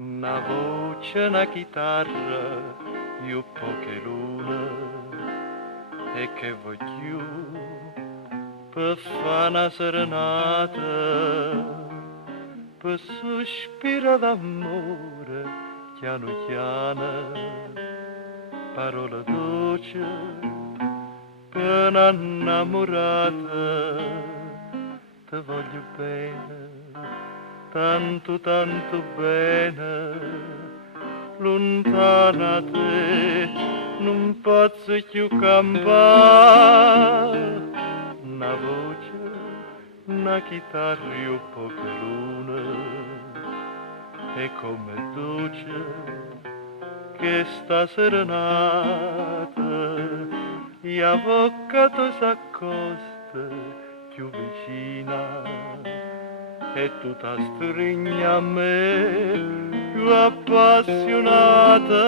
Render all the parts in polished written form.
Una voce, una chitarra, io poche lune, e che voglio per fare una serenata, per sospiro d'amore, piano piano, parola dolce, per un'innamorata, ti voglio bene, tanto tanto bene, lontana da te non posso più campare. Una voce, una chitarra, io poche lune, e come dolce che sta serenata, e avvocato s'accosta più vicina, e tu ti stringi a me più appassionata,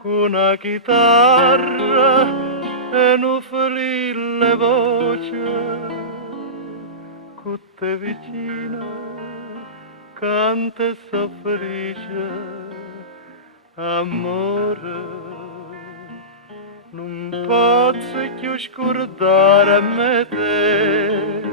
con una chitarra e un felice voce, con te vicina canta e so felice, amore, non posso più scordare me te.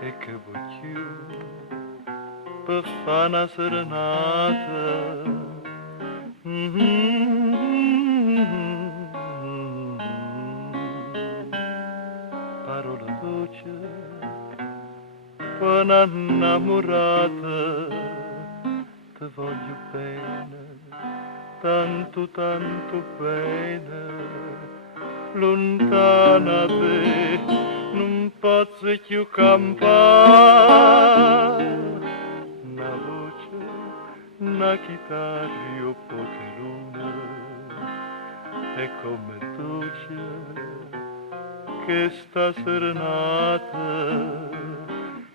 E che voglio per fare una serenata. Parola dolce per un'innamorata, ti voglio bene, tanto tanto bene, lontana da te non posso più campare. Una voce, una chitarra, io poche lune, e come dolce che sta serenata,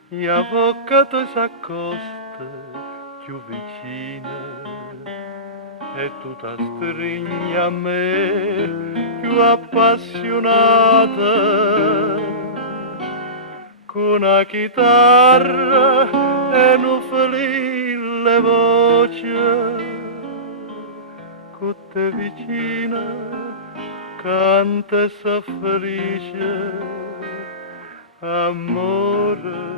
e avvocato s'accosta più vicina, e tu ti stringi a me più appassionata, con una chitarra e un felice voce, con te vicina canta e sa felice, amore,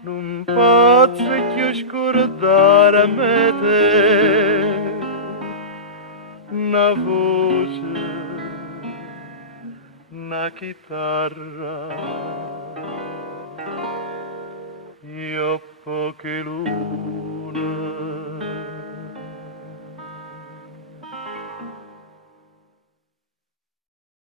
non posso più scordare me te. Una voce, una chitarra, io poche luci.